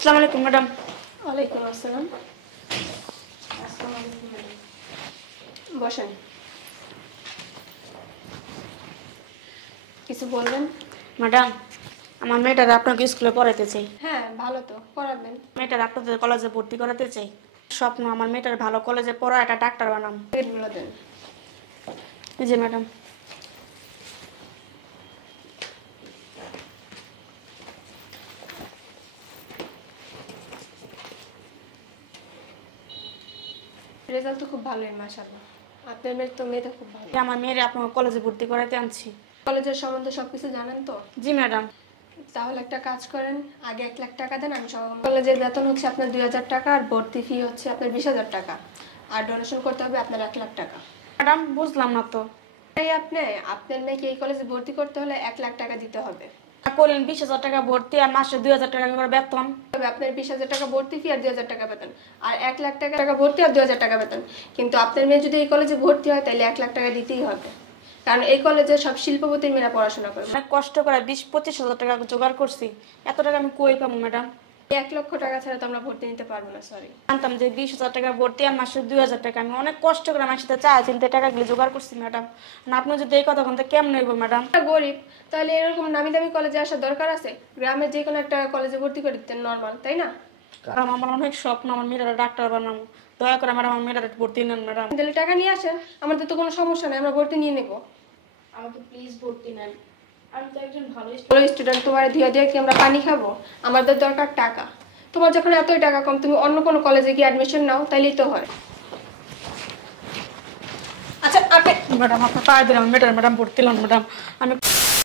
আসসালামু আলাইকুম ম্যাডাম। ওয়ালাইকুম আসসালাম। বসেন। কিছু বলবেন? ম্যাডাম, আমার মেয়েটার আপনাকে স্কুলে পড়াতে চাই। হ্যাঁ, ভালো তো, পড়াবেন। মেয়েটার আপনাদের কলেজে ভর্তি করাতে চাই। স্বপ্ন আমার মেয়েটার ভালো কলেজে পড়া, একটা ডাক্তার বানাম। এগুলো দেন। জি ম্যাডাম। রেজাল্ট তো খুব ভালোই, মাশাআল্লাহ। আপনার মেয়ে তো খুব ভালো। আমার মেয়ের আপনার কলেজে ভর্তি করাতে আনছি। কলেজের সম্বন্ধে সবকিছু জানেন তো? জি ম্যাডাম। তাহলে একটা কাজ করেন, আগে 1,00,000 টাকা দেন। আমি সব কলেজের বেতন হচ্ছে আপনার 2,000 টাকা, আর ভর্তি ফি হচ্ছে আপনার 20,000 টাকা, আর ডোনেশন করতে হবে আপনার 1,00,000 টাকা। ম্যাডাম, বুঝলাম না তো। তাই আপনার মেয়েকে এই কলেজে ভর্তি করতে হলে 1,00,000 টাকা দিতে হবে। করলেন 20,000 টাকা ভর্তি আর মাসে 2,000 টাকা করে বেতন। তবে আপনার 20,000 টাকা ভর্তি ফি আর 2,000 টাকা বেতন, আর 1,00,000 টাকা ভর্তি আর 2,000 টাকা বেতন। কিন্তু আপনার মেয়ে যদি এই কলেজে ভর্তি হয় তাহলে 1,00,000 টাকা দিতেই হবে, কারণ এই কলেজে সব শিল্পপতির মেয়েরা পড়াশোনা করে। অনেক কষ্ট করে 20-25,000 টাকা জোগাড় করছি, এত টাকা আমি কই পাবো ম্যাডাম? 1,00,000 টাকা ছাড়া তো আমরা ভর্তি নিতে পারবো না, সরি। জানতাম যে 20,000 টাকা ভর্তি আর মাসে 2,000 টাকা, আমি অনেক কষ্ট করে আমার সাথে চা চিনতে টাকাগুলি জোগাড় করছি ম্যাডাম। না আপনি যদি এই কথা বলতে কেমন হইব ম্যাডাম? গরিব, তাহলে এরকম নামি দামি কলেজে আসার দরকার আছে? গ্রামের যে কোনো একটা কলেজে ভর্তি করে দিতেন, নর্মাল, তাই না? আমার অনেক স্বপ্ন আমার মেয়েরা ডাক্তার বানাবো, দয়া করে ম্যাডাম আমার মেয়েরা ভর্তি নেন ম্যাডাম। তাহলে টাকা নিয়ে আসেন, আমাদের তো কোনো সমস্যা নেই, আমরা ভর্তি নিয়ে নেবো। আমাকে প্লিজ ভর্তি নেন, আমি তো একজন ভালো স্টুডেন্ট, তোমার ধুয়ে দিয়ে কি আমরা পানি খাবো? আমাদের দরকার টাকা। তোমার যখন এতই টাকা কম, তুমি অন্য কোনো কলেজে গিয়ে অ্যাডমিশন নাও, তাইলেই তো হয়। আচ্ছা আপনি ম্যাডাম, আপনার পায়ে দিলাম ম্যাডাম ভর্তি নেন ম্যাডাম। আমি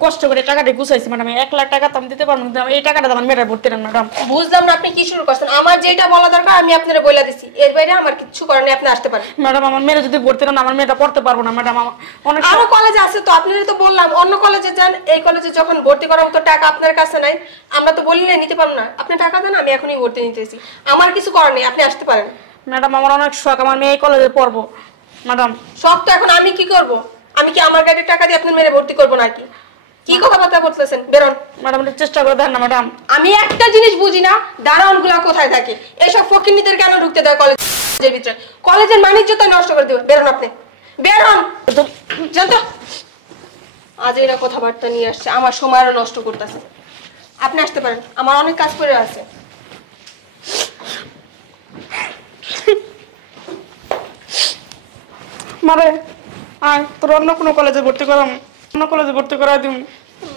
কষ্ট করে টাকাটা গুছাইছি ম্যাডাম, 1,00,000 টাকা তো আমি দিতে পারবো না, এই টাকাটা আমার মেয়েরা ভর্তি নেন ম্যাডাম। বুঝলাম না আপনি কি শুরু করছেন। আমার যেটা বলা দরকার আমি আপনারা বলে দিছি, এর বাইরে আমার কিছু করার নেই, আপনি আসতে পারেন। ম্যাডাম, আমার মেয়েরা যদি ভর্তি নেন আমার মেয়েটা পড়তে পারবো না ম্যাডাম। আমার অনেক আরো কলেজ আছে তো, আপনারা তো বললাম অন্য কলেজে যান। এই কলেজে যখন ভর্তি করার মতো টাকা আপনার কাছে নাই, আমরা তো বলি না নিতে পারবো না। আপনি টাকা দেন, আমি এখনই ভর্তি নিতেছি। আমার কিছু করার নেই, আপনি আসতে পারেন। ম্যাডাম, আমার অনেক শখ আমার মেয়ে এই কলেজে পড়বো ম্যাডাম। সব তো এখন আমি কি করব? আমি কি আমার গাড়ির টাকা দিয়ে আপনার মেয়ে ভর্তি করবো নাকি? কি কথাবার্তা বলতেছেন? বেরোন ম্যাডাম, একটু চেষ্টা করে দেন না ম্যাডাম। আমি একটা জিনিস বুঝি না, দারোয়ান গুলা কোথায় থাকে? এইসব ফকিন্নিদের কেন ঢুকতে দেয় কলেজের ভিতরে? কলেজের মানিজ্যতা নষ্ট করে দেবে। বেরোন আপনি, বেরোন। জানতো আজ এরা কথাবার্তা নিয়ে আসছে, আমার সময় আরো নষ্ট করতেছে। আপনি আসতে পারেন, আমার অনেক কাজ করে আছে। মারে আয়, তোর অন্য কোনো কলেজে ভর্তি করাম, অন্য কলেজে ভর্তি করা দিম।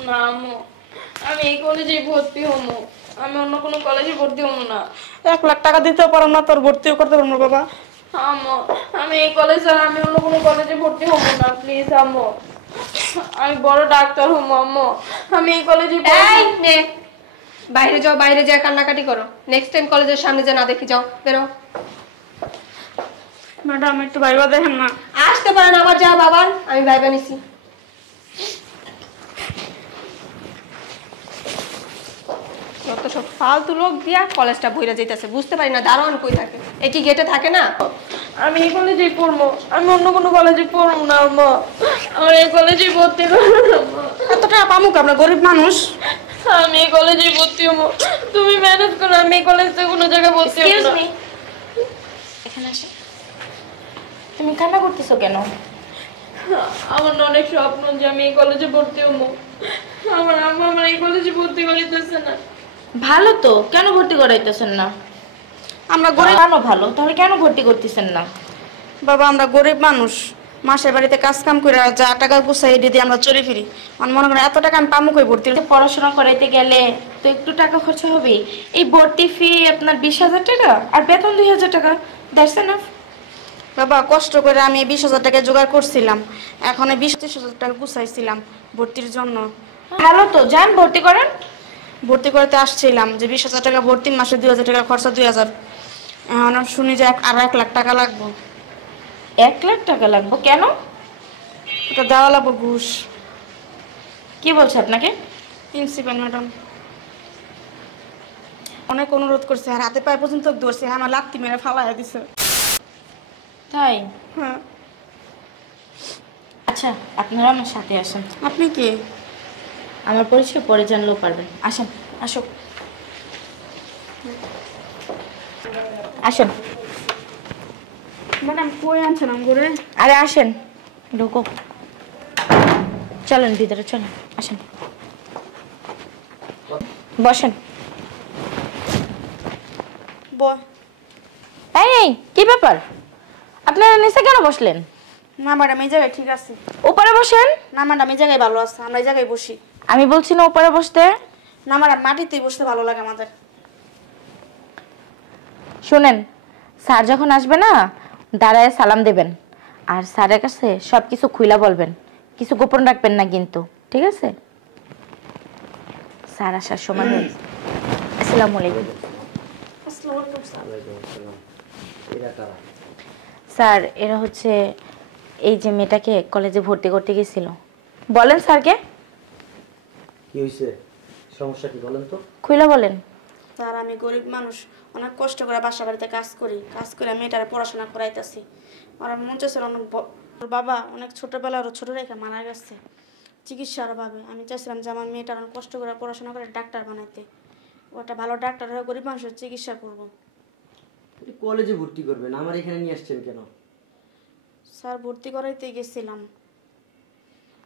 না আম্মু, আমি এই কলেজেই ভর্তি হবো, আমি অন্য কোনো কলেজে ভর্তি হবো না। 1,00,000 টাকা দিতেও পারো না, তোর ভর্তিও করতে পারবো না বাবা। আম্মু, আমি এই কলেজে আর আমি অন্য কোনো কলেজে ভর্তি হবো না, প্লিজ আম্মু। আমি বড় ডাক্তার হবো আম্মু, আমি এই কলেজে এই নে, বাইরে যাও, বাইরে যা কান্নাকাটি করো। নেক্সট টাইম কলেজের সামনে যা না দেখি, যাও বেরো। ম্যাডাম, একটু ভাইবা দেখেন না। আসতে পারেন, আমার যা বাবার আমি ভাইবা নিছি। যত সব ফালতু লোক দিয়া কলেজটা বইরা যাইতেছে, বুঝতে পারি না দারোয়ান কই থাকে। এই কি গেটে থাকে না? আমি এই কলেজেই পড়বো, আমি অন্য কোনো কলেজে পড়বো না আম্মু, আমার এই কলেজেই ভর্তি করবো না আম্মু। এত টাকা পামুক, আমরা গরিব মানুষ। আমি এই কলেজেই ভর্তি হবো, তুমি ম্যানেজ করো, আমি এই কলেজে কোনো জায়গায় ভর্তি হবো না। এখানে আসে, তুমি কান্না করতেছো কেন? আমার না অনেক স্বপ্ন যে আমি এই কলেজে ভর্তি হবো, আমার আম্মা আমার এই কলেজে ভর্তি করিতেছে না। ভালো তো, কেন ভর্তি করাইতেছেন না? আমরা গরিব কেন ভালো, তাহলে কেন ভর্তি করতেছেন না? বাবা, আমরা গরিব মানুষ, মাসের বাড়িতে কাজ কাম করে যা টাকা গুছাই এটি দিয়ে আমরা চলে ফিরি। আমার মনে করেন এত টাকা আমি পামুক ওই ভর্তি? পড়াশোনা করাইতে গেলে তো একটু টাকা খরচা হবে। এই ভর্তি ফি আপনার 20,000 টাকা আর বেতন 2,000 টাকা, দ্যাটস এনাফ। বাবা, কষ্ট করে আমি 20,000 টাকা জোগাড় করছিলাম, এখন 20-30,000 টাকা গুছাইছিলাম ভর্তির জন্য। ভালো তো, যান ভর্তি করেন। ভর্তি করতে আসছিলাম যে 20,000 টাকা ভর্তি, মাসে 2,000 টাকা খরচা, 2,000। এখন শুনি যে আরো 1,00,000 টাকা লাগবো। 1,00,000 টাকা লাগবে কেন? ওটা দেওয়া লাগবো ঘুষ। কি বলছে আপনাকে? প্রিন্সিপাল ম্যাডাম অনেক অনুরোধ করছে, আর হাতে পায়ে পর্যন্ত ধরছে, আমার লাত্তি মেরে ফালাইয়া দিছে। তাই? হ্যাঁ। আচ্ছা, আপনারা আমার সাথে আসেন। আপনি কি? আমার পরিচয় পরে জানলেও পারবেন, আসেন। আসো। আসেন। ম্যাডাম কই আনছেন আমগুরে? আরে আসেন, ঢুকো। চলেন ভিতরে, চলেন, আসেন, বসেন। এই কি ব্যাপার, আপনারা নিচে কেন বসলেন? না ম্যাডাম এই জায়গায় ঠিক আছে। উপরে বসেন। না ম্যাডাম এই জায়গায় ভালো আছে, আমরা এই জায়গায় বসি। আমি বলছি না উপরে বসতে। না ম্যাডাম মাটিতেই বসতে ভালো লাগে আমাদের। শুনেন, স্যার যখন আসবে না দাঁড়ায় সালাম দেবেন, আর স্যারের কাছে সব কিছু খুইলা বলবেন, কিছু গোপন রাখবেন না কিন্তু, ঠিক আছে? স্যার আসার সময় হয়েছে। আসসালামু আলাইকুম। স্যার এরা হচ্ছে এই যে মেয়েটাকে কলেজে ভর্তি করতে গেছিল। বলেন স্যারকে। কি হয়েছে, সমস্যা কি বলেন তো? খুইলা বলেন। স্যার আমি গরিব মানুষ, অনেক কষ্ট করে বাসা বাড়িতে কাজ করে মেয়েটারে পড়াশোনা করাইতেছি। আর মন চাইছিল অনেক ওর বাবা অনেক ছোটোবেলায় ওর ছোটো রেখে মারা গেছে চিকিৎসার অভাবে। আমি চাইছিলাম যে আমার মেয়েটার অনেক কষ্ট করে পড়াশোনা করে ডাক্তার বানাইতে, ওটা ভালো ডাক্তার হয়ে গরিব মানুষের চিকিৎসা করবো। কলেজে ভর্তি করবেন, আমার এখানে নিয়ে আসছেন কেন? স্যার ভর্তি করাইতে গেছিলাম,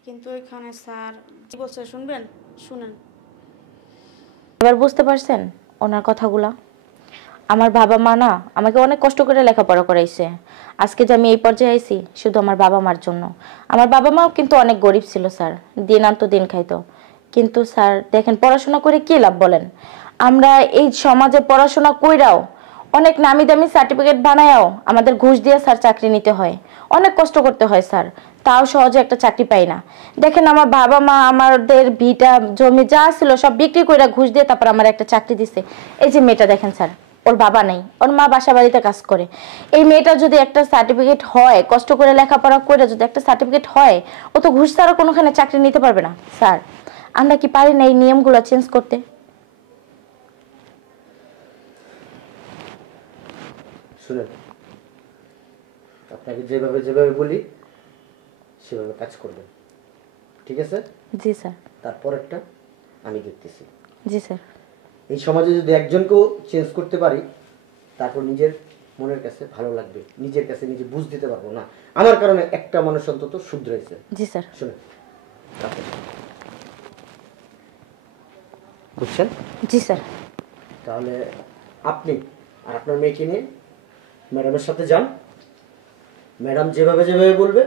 কিন্তু ওইখানে স্যার কি বলছে শুনবেন? শুনেন। এবার বুঝতে পারছেন ওনার কথাগুলা? আমার বাবা মা না আমাকে অনেক কষ্ট করে লেখাপড়া করাইছে। আজকে যে আমি এই পর্যায়ে আইছি শুধু আমার বাবা মার জন্য। আমার বাবা মাও কিন্তু অনেক গরিব ছিল স্যার, দিন আনতো দিন খাইতো। কিন্তু স্যার দেখেন পড়াশোনা করে কি লাভ বলেন? আমরা এই সমাজে পড়াশোনা কইরাও অনেক নামি দামি সার্টিফিকেট বানায়াও আমাদের ঘুষ দিয়ে স্যার চাকরি নিতে হয়, অনেক কষ্ট করতে হয় স্যার, তাও সহজে একটা চাকরি পাই না। দেখেন আমার বাবা মা আমাদের ভিটা জমি যা ছিল সব বিক্রি করে ঘুষ দিয়ে তারপর আমার একটা চাকরি দিছে। এই যে মেয়েটা দেখেন স্যার, ওর বাবা নেই, ওর মা বাসা বাড়িতে কাজ করে। এই মেয়েটা যদি একটা সার্টিফিকেট হয়, কষ্ট করে লেখাপড়া করে যদি একটা সার্টিফিকেট হয়, ও তো ঘুষ ছাড়া কোনোখানে চাকরি নিতে পারবে না। স্যার আমরা কি পারি না এই নিয়মগুলো চেঞ্জ করতে? শুনেন, আপনাকে যেভাবে যেভাবে বলি সেভাবে কাজ করবেন, ঠিক আছে? জি স্যার। তারপর একটা আমি দেখতেছি। জি স্যার। এই সমাজে যদি একজনকেও চেঞ্জ করতে পারি, তারপর নিজের মনের কাছে ভালো লাগবে, নিজের কাছে নিজে বুঝ দিতে পারবো না আমার কারণে একটা মানুষ অন্তত শুধরাইছে। জি স্যার। শুনেন, বুঝছেন? জি স্যার। তাহলে আপনি আর আপনার মেয়েকে নিয়ে ম্যাডামের সাথে যান, ম্যাডাম যেভাবে যেভাবে বলবে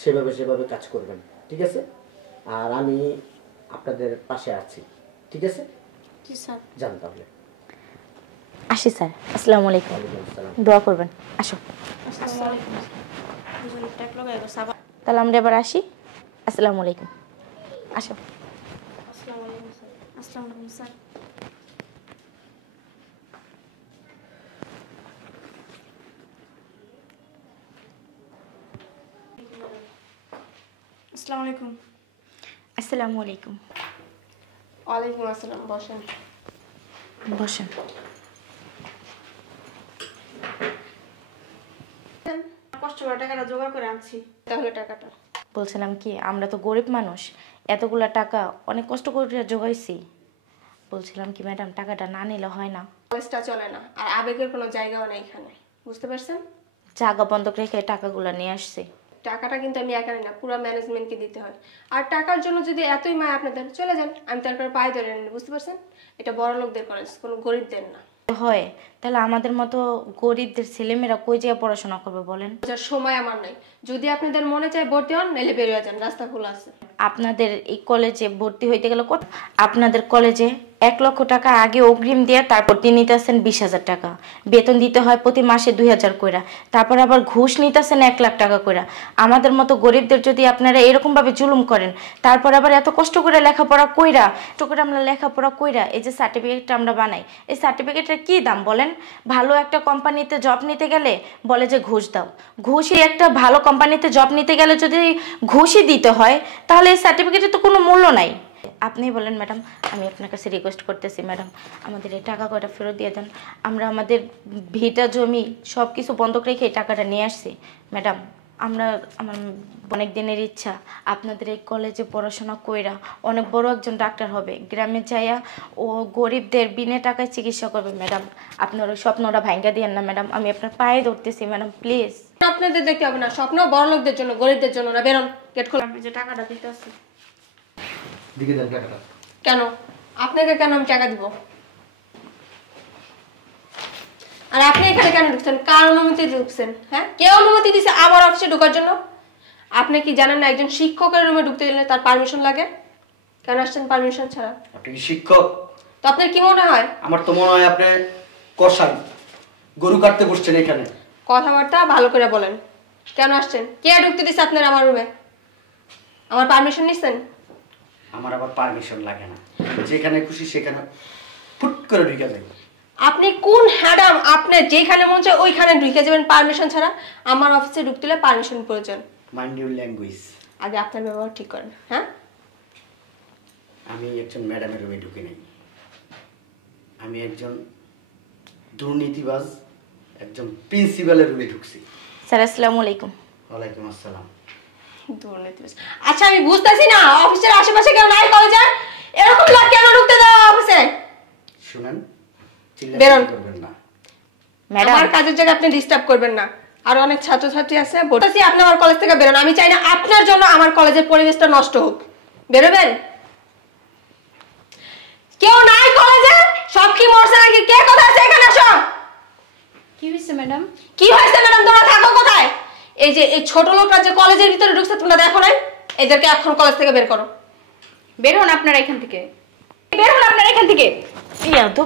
সেভাবে সেভাবে কাজ করবেন, ঠিক আছে? আর আমি আপনাদের পাশে আছি, ঠিক আছে? জি স্যার। যান তাহলে। আসি স্যার। আসসালামু আলাইকুম। ওয়ালাইকুম আসসালাম। দোয়া করবেন। আসো। আসসালামু আলাইকুম। দুজনে ট্যাগ লাগাই গেছে আবার। তাহলে আমরা এবার আসি। আসসালামু আলাইকুম। আসো। আসসালামু আলাইকুম স্যার। আসসালামু আলাইকুম স্যার। আসসালামু আলাইকুম। আসসালামু আলাইকুম। ওয়ালাইকুম আসসালাম, বসেন। বসেন। কষ্ট করে টাকাটা জোগাড় করে আনছি। তাহলে টাকাটা বলছিলাম কি, আমরা তো গরিব মানুষ, এতগুলা টাকা অনেক কষ্ট করে জোগাইছি। বলছিলাম কি ম্যাডাম, টাকাটা না নিলে হয় না? কলেজটা চলে না, আর আবেগের কোনো জায়গাও নেই এখানে, বুঝতে পারছেন? জায়গা বন্ধক রেখে টাকাগুলো নিয়ে আসছি। টাকাটা কিন্তু আমি একা না, পুরো ম্যানেজমেন্টকে দিতে হয়। আর টাকার জন্য যদি এতই মায় আপনাদের, চলে যান, আমি তারপরে পায়ে ধরে নিই, বুঝতে পারছেন? এটা বড় লোকদের কলেজ, কোনো গরিবদের না। হয় তাহলে আমাদের মতো গরিবদের ছেলেমেয়েরা কই যেয়ে পড়াশোনা করবে বলেন? বোঝার সময় আমার নাই। যদি আপনাদের মনে চায় ভর্তি হন, নাহলে বেরিয়ে যান, রাস্তা খোলা আছে। আপনাদের এই কলেজে ভর্তি হইতে গেলে কত? আপনাদের কলেজে 1 লক্ষ টাকা আগে অগ্রিম দিয়ে তারপর তিনি নিতেছেন 20,000 টাকা, বেতন দিতে হয় প্রতি মাসে 2,000 কইরা, তারপর আবার ঘুষ নিতেছেন 1 লাখ টাকা কইরা। আমাদের মতো গরিবদের যদি আপনারা এরকম ভাবে জুলুম করেন, তারপর আবার এত কষ্ট করে লেখাপড়া কইরা আমরা লেখাপড়া কইরা এই যে সার্টিফিকেটটা আমরা বানাই, এই সার্টিফিকেটের কি দাম বলেন? ভালো একটা কোম্পানিতে জব নিতে গেলে বলে যে ঘুষ দাও। ঘুষই একটা ভালো কোম্পানিতে জব নিতে গেলে যদি ঘুষই দিতে হয়, তাহলে এই সার্টিফিকেটের তো কোনো মূল্য নাই। আপনি বলেন ম্যাডাম, আমি আপনার কাছে রিকোয়েস্ট করতেছি ম্যাডাম, আমাদের এই টাকা কয়টা ফেরত দিয়ে দেন। আমরা আমাদের ভিটা জমি সব কিছু বন্ধক রেখে এই টাকাটা নিয়ে আসছি ম্যাডাম, আমার অনেক দিনের ইচ্ছা আপনাদের এই কলেজে পড়াশোনা কইরা অনেক বড় একজন ডাক্তার হবে, গ্রামে যাইয়া ও গরিবদের বিনা টাকায় চিকিৎসা করবে। ম্যাডাম আপনার ওই স্বপ্নটা ভাঙ্গা দিয়েন না ম্যাডাম, আমি আপনার পায়ে ধরতেছি ম্যাডাম, প্লিজ। আপনাদের দেখতে হবে না, স্বপ্ন বড় লোকদের জন্য, গরিবদের জন্য না। বেরোন, গেট খোল। আমি যে টাকাটা দিতেছি দিকে দেন টাকাটা। কেন আপনাকে কেন আমি টাকা দিব? আর আপনি এখানে কেন ঢুকছেন? কার অনুমতি ঢুকছেন? হ্যাঁ, কে অনুমতি দিছে আমার অফিসে ঢোকার জন্য? আপনি কি জানেন না একজন শিক্ষকের রুমে ঢুকতে গেলে তার পারমিশন লাগে? কেন আসছেন পারমিশন ছাড়া? আপনি কি শিক্ষক? তো আপনার কি মনে হয়? আমার তো মনে হয় আপনি কসাই, গরু কাটতে বসছেন এখানে। কথাবার্তা ভালো করে বলেন। কেন আসছেন? কে ঢুকতে দিছে আপনার আমার রুমে? আমার পারমিশন নিছেন? আমার আবার পারমিশন লাগে না, যেখানে খুশি সেখানে ফুট করে ঢুকে যাই। আপনি কোন হ্যাডাম? আপনি যেখানে মন চায় ওইখানে ঢুকে যাবেন পারমিশন ছাড়া? আমার অফিসে ঢুকতে হলে পারমিশন প্রয়োজন। Mind your language. আগে আপনার ব্যবহার ঠিক করেন। হ্যাঁ, আমি একজন ম্যাডামের রুমে ঢুকে নেই, আমি একজন দুর্নীতিবাজ, একজন প্রিন্সিপালের রুমে ঢুকছি। স্যার আসসালামু আলাইকুম। ওয়ালাইকুম আসসালাম। দুর্নীতিবাজ। আচ্ছা আমি বুঝতেছি না, অফিসের আশেপাশে কেউ নাই কলেজে? এরকম লোক কেন ঢুকতে দেওয়া অফিসে? শুনেন, বেরোন। চিল্লাচিল্লি করবেন না। ম্যাডাম আমার কাজের জায়গায় আপনি ডিস্টার্ব করবেন না। আর অনেক ছাত্রছাত্রী আছে, বলতেছি আপনি আমার কলেজ থেকে বেরোন। আমি চাই না আপনার জন্য আমার কলেজের পরিবেশটা নষ্ট হোক। বেরোবেন? কেউ নাই কলেজে? সব কি মরছে নাকি? কে কোথায় আছে এখানে? আসো। কি হয়েছে ম্যাডাম? কি হয়েছে ম্যাডাম? তোমরা থাকো কোথায়? এই যে এই ছোট লোকরা যে কলেজের ভিতরে ঢুকছে তোমরা দেখো নাই? এদেরকে এখন কলেজ থেকে বের করো। বের হন আপনারা এখান থেকে, বের হন আপনারা এখান থেকে। ইয়া তো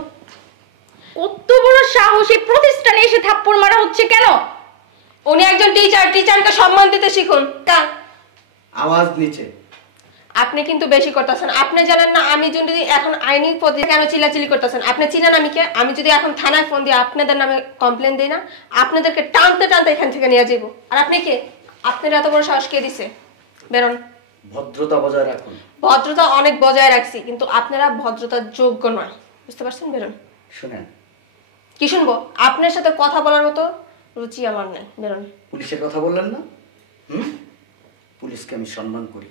কত বড় সাহস, এই প্রতিষ্ঠানে এসে থাপ্পড় মারা হচ্ছে কেন? উনি একজন টিচার, টিচারকে সম্মান দিতে শিখুন। আওয়াজ নিচে। আপনি কিন্তু বেশি করতেছেন। আপনি জানেন না আমি যদি এখন আইনি পদে কেন চিল্লাচিল্লি করতেছেন? আপনি চিনেন আমি কে? আমি যদি এখন থানায় ফোন দিয়ে আপনাদের নামে কমপ্লেন দিই না, আপনাদেরকে টানতে টানতে এখান থেকে নিয়ে যাবো। আর আপনি কে? আপনার এত বড় সাহস কে দিছে? বেরোন। ভদ্রতা বজায় রাখুন। ভদ্রতা অনেক বজায় রাখছি, কিন্তু আপনারা ভদ্রতার যোগ্য নয়, বুঝতে পারছেন? বেরোন। শুনেন, কি শুনবো? আপনার সাথে কথা বলার মতো রুচি আমার নেই। বেরোন। পুলিশের কথা বললেন না? পুলিশকে আমি সম্মান করি।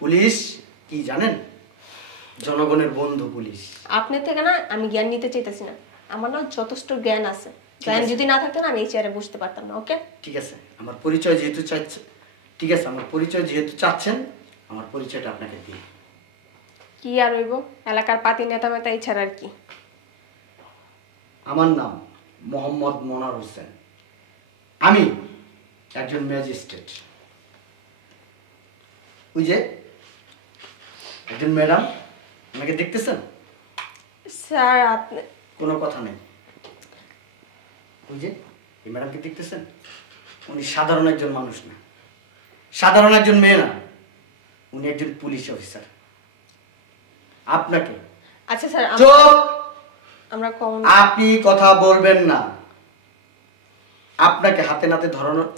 পুলিশ কি জানেন? জনগণের বন্ধু পুলিশ। আপনার থেকে না আমি জ্ঞান নিতে চাইতেছি না, আমার না যথেষ্ট জ্ঞান আছে। জ্ঞান যদি না থাকতো না আমি এই চেয়ারে বসতে পারতাম না। ওকে, ঠিক আছে, আমার পরিচয় যেহেতু চাচ্ছেন, ঠিক আছে, আমার পরিচয় যেহেতু চাচ্ছেন, আমার পরিচয়টা আপনাকে দিই। কি আর হইব? এলাকার পাতি নেতা মেতা এই ছাড়া আর কি? আমার নাম মোহাম্মদ মনার হোসেন, আমি একজন ম্যাজিস্ট্রেট। ওই যে একজন ম্যাডাম, আমাকে দেখতেছেন? স্যার আপনি কোনো কথা নেই। ওই যে এই ম্যাডামকে দেখতেছেন? উনি সাধারণ একজন মানুষ না, সাধারণ একজন মেয়ে না, উনি একজন পুলিশ অফিসার। আপনাকে আচ্ছা স্যার চুপ! আমরা কম আপনি কথা বলবেন না। আপনাকে হাতে নাতে ধরানোর,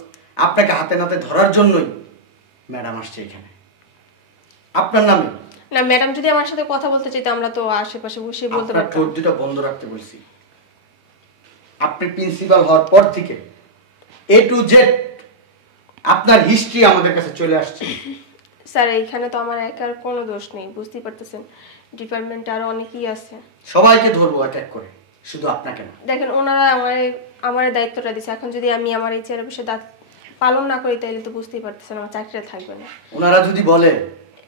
আপনাকে হাতে নাতে ধরার জন্যই ম্যাডাম আসছে এখানে আপনার নামে। না ম্যাডাম যদি আমার সাথে কথা বলতে চাইতো আমরা তো আশেপাশে বসে বলতে আপনার পারতাম। ঠোঁট দুটো বন্ধ রাখতে বলছি। আপনি প্রিন্সিপাল হওয়ার পর থেকে এ টু জেড আপনার হিস্ট্রি আমাদের কাছে চলে আসছে। স্যার এইখানে তো আমার একার কোনো দোষ নেই, বুঝতেই পারতেছেন। ডিপার্টমেন্টে আরো অনেকেই আছে। সবাইকে ধরবো এক এক করে, শুধু আপনাকে না। দেখেন ওনারা আমার দায়িত্বটা দিচ্ছে, এখন যদি আমি আমার এই চেয়ারে বসে পালন না করি তাহলে তো বুঝতেই পারতেছেন আমার চাকরিটা থাকবে না। ওনারা যদি বলে,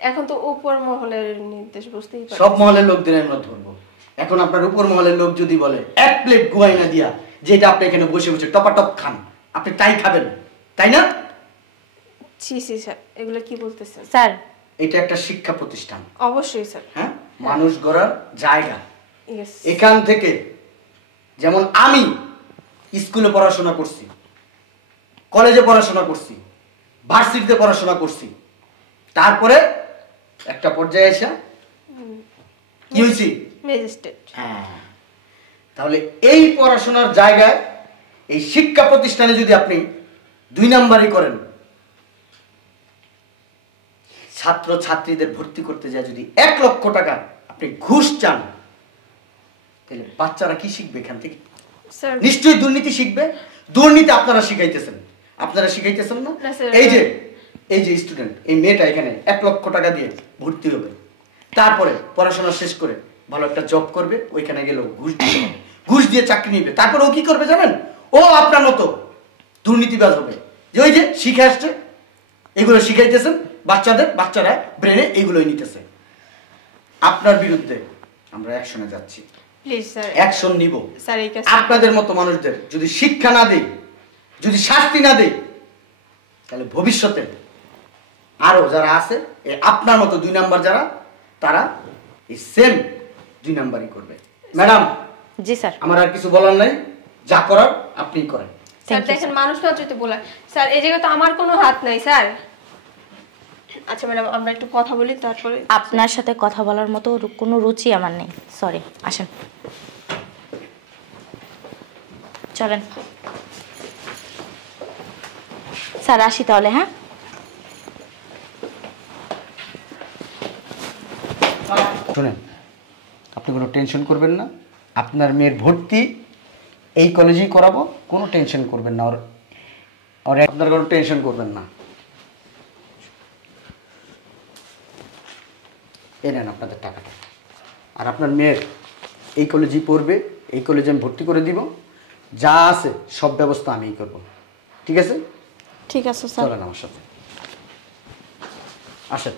এখন তো উপর মহলের নির্দেশ, বুঝতেই পারছেন। সব মহলের লোকদের আমরা ধরবো। এখন আপনার উপর মহলের লোক যদি বলে এক প্লেট গুয়াইনা দিয়া, যেটা আপনি এখানে বসে বসে টপাটপ খান, আপনি তাই খাবেন, তাই না? ছি ছি স্যার, এগুলো কি বলতেছেন? স্যার এটা একটা শিক্ষা প্রতিষ্ঠান। অবশ্যই স্যার। হ্যাঁ, মানুষ গড়ার জায়গা। ইয়েস। এখান থেকে যেমন আমি স্কুলে পড়াশোনা করছি, কলেজে পড়াশোনা করছি, ভার্সিটিতে পড়াশোনা করছি, তারপরে একটা পর্যায়ে এসে কি হয়েছি? ম্যাজিস্ট্রেট। হ্যাঁ, তাহলে এই পড়াশোনার জায়গায়, এই শিক্ষা প্রতিষ্ঠানে যদি আপনি 2 নাম্বারই করেন, ছাত্র ছাত্রীদের ভর্তি করতে যায় যদি 1 লক্ষ টাকা আপনি ঘুষ চান, তাহলে বাচ্চারা কি শিখবে এখান থেকে? স্যার নিশ্চয়ই দুর্নীতি শিখবে। দুর্নীতি আপনারা শিখাইতেছেন, আপনারা শিখাইতেছেন না? না, স্যার। এই যে স্টুডেন্ট, এই মেয়েটা এখানে 1 লক্ষ টাকা দিয়ে ভর্তি হবে, তারপরে পড়াশোনা শেষ করে ভালো একটা জব করবে, ওইখানে গেলেও ঘুষ দিতে হবে, ঘুষ দিয়ে চাকরি নিবে, তারপরে ও কি করবে জানেন? ও আপনার মতো দুর্নীতিবাজ হবে। ওই যে শিখে আসছে, এগুলো শিখাইতেছেন বাচ্চারা ব্রেনে এগুলোই নিতেছে। আপনার বিরুদ্ধে আমরা অ্যাকশনে যাচ্ছি, প্লিজ স্যার, অ্যাকশন নিব। স্যার এই কাজ আপনাদের মতো মানুষদের যদি শিক্ষা না দেই, যদি শাস্তি না দেই, তাহলে ভবিষ্যতে আরো যারা আছে আপনার মতো 2 নাম্বার যারা, তারা এই সেম 2 নাম্বারই করবে। ম্যাডাম, জি স্যার। আমার আর কিছু বলার নাই, যা করার আপনিই করেন। স্যার দেখেন মানুষ না যদি বলে, স্যার এই জায়গায় তো আমার কোনো হাত নাই স্যার। আচ্ছা ম্যাডাম, আমরা একটু কথা বলি তারপরে। আপনার সাথে কথা বলার মতো কোনো রুচি আমার নেই, সরি। আসেন, চলেন স্যার, আসি তাহলে। হ্যাঁ, শুনেন, আপনি কোনো টেনশন করবেন না, আপনার মেয়ের ভর্তি এই কলেজেই করাবো, কোনো টেনশন করবেন না, ওর আপনার কোনো টেনশন করবেন না। এই নেন আপনাদের টাকাটা, আর আপনার মেয়ের এই কলেজেই পড়বে, এই কলেজে আমি ভর্তি করে দিব, যা আছে সব ব্যবস্থা আমিই করব, ঠিক আছে? ঠিক আছে স্যার। চলেন আমার সাথে, আসেন।